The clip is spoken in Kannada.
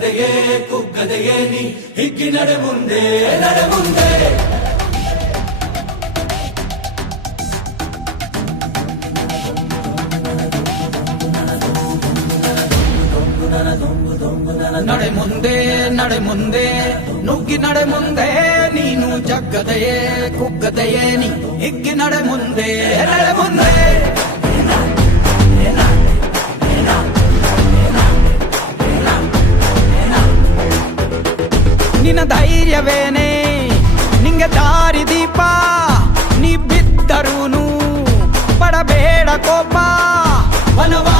ಜಗ್ಗದೆಯೇ ಕುಗ್ಗದೆಯೇ ನೀ ಹಿಗ್ಗಿ ನಡೆ ಮುಂದೆ ನಡೆ ಮುಂದೆ. ನಡೆ ಮುಂದೆ ನಡೆ ಮುಂದೆ ನುಗ್ಗಿ ನಡೆ ಮುಂದೆ ನೀನು ಜಗ್ಗದೆಯೇ ಕುಗ್ಗದೆಯೇ ನೀ ಹಿಗ್ಗಿ ನಡೆ ಮುಂದೆ ನಡೆ ಮುಂದೆ. ನಿನ್ನ ಧೈರ್ಯವೇನೆ ನಿಂಗೆ ದಾರಿ ದೀಪ, ನೀ ಬಿದ್ದರೂನು ಪಡಬೇಡ ಕೋಪ. ವನವಾ